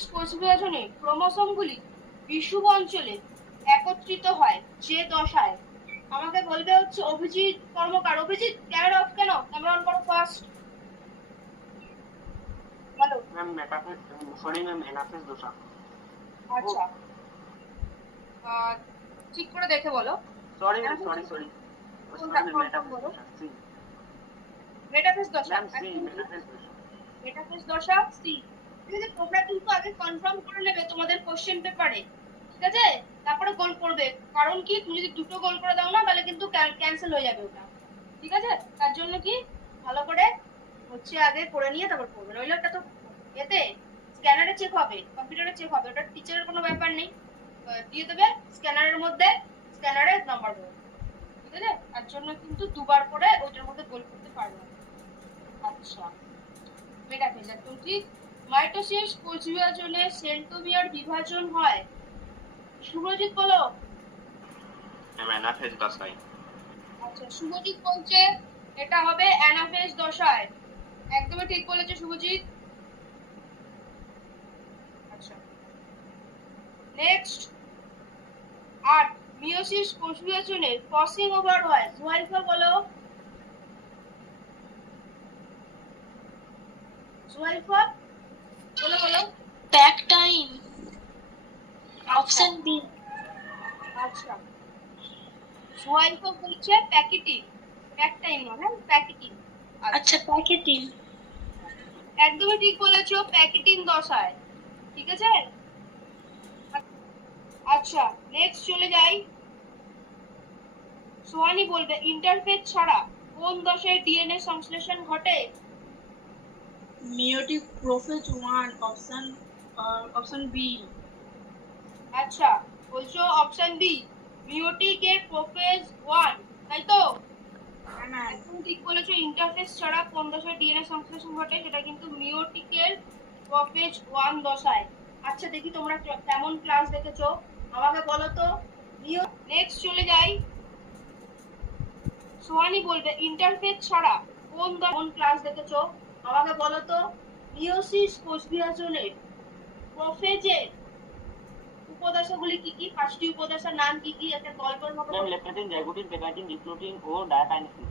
Meiosis কোষ বিভাজনে ক্রোমোসোমগুলি বিষুব অঞ্চলে একত্রিত হয় যে দশায়। আমাকে বলবে হচ্ছে অভিজিৎ কর্মকার। অভিজিৎ ক্যামেরা অফ কেন? ক্যামেরা অন করো ফার্স্ট। বলো ma'am metaphase, sorry ma'am anaphase দোষা। আচ্ছা ঠিক করে দেখে বলো। সরি ম্যাম, সরি সরি কোনটা কনফার্ম বলো? মেটাফেজ দশা। ম্যাম সি মেটাফেজ দোষা। মেটাফেজ দশা সি। ঠিক আছে, তোমরা কিন্তু আগে কনফার্ম করে নেবে তোমাদের কোশ্চেন পেপারে, ঠিক আছে? তারপরে গোল করবে, কারণ কি তুমি যদি দুটো গোল করে দাও না তাহলে কিন্তু ক্যান্সেল হয়ে যাবে ওটা, ঠিক আছে? তার জন্য কি ভালো করে হচ্ছে আগে করে নিয়ে তারপর করবে, নইলে ওটা তো এতে স্ক্যানারে চেক হবে, কম্পিউটারে চেক হবে, ওটা টিচারের কোনো ব্যাপার নেই। দিয়ে দেবে স্ক্যানারের মধ্যে, স্ক্যানারে নাম্বার দেবে, ঠিক আছে? তার জন্য কিন্তু দুবার করে ওইটার মধ্যে গোল করতে পারবে না। আচ্ছা, মেটাফেজ একদম ঠিক। মাইটোসিস কোষ বিভাজনে সেন্ট্রোমিয়ার বিভাজন হয়। শুভজিৎ বলো। অ্যানাফেজ দশায়। আচ্ছা, শুভজিৎ বলছে এটা হবে অ্যানাফেজ দশায়। একদমই ঠিক বলেছে শুভজিৎ। আচ্ছা, নেক্সট 8, মিয়োসিস কোষ বিভাজনে ক্রসিং ওভার হয়। জুয়াইফা বলো। জুয়াইফা বলো বলো। প্যাকটাইম, অপশন বি। আচ্ছা, জুয়াইফা বলছে প্যাকেটিং, প্যাকটাইম নয়, হ্যাঁ প্যাকেটিং। আচ্ছা, প্যাকেটিং। একদমই ঠিক বলেছো, প্যাকেটিং দশায়, ঠিক আছে? আচ্ছা, নেক্সট চলে যাই। সোহানি বলবে ইন্টারফেজ ছাড়া কোন দশায় ডিএনএ সংশ্লেষণ ঘটে? Meiotic prophase 1, option B. আচ্ছা, বলছো অপশন বি, মিয়োটিক এর প্রোফেজ 1, তাই তো? একদম ঠিক বলেছো, ইন্টারফেজ ছাড়া কোন দশায় ডিএনএ সংশ্লেষণ ঘটে, সেটা কিন্তু মিয়োটিকের প্রোফেজ 1 দশায়। আচ্ছা, দেখি তোমরা কেমন ক্লাস দেখেছো আমাকে বলো তো। নেক্সট চলে যাই। সোহানি বলবে ইন্টারফেজ ছাড়া কোন ক্লাস দেখেছো আমাকে বলো তো। মিয়োসিস কোষ বিভাজনের প্রোফেজের উপদশাগুলি কি কি? 5টি উপদশার নাম কি কি? একটা গল্পের মতো। ম্যাম লেপটিন, জাইগোটিন, পেগাটিন, ডিপ্লোটিন ও ডায়াকাইনেসিস।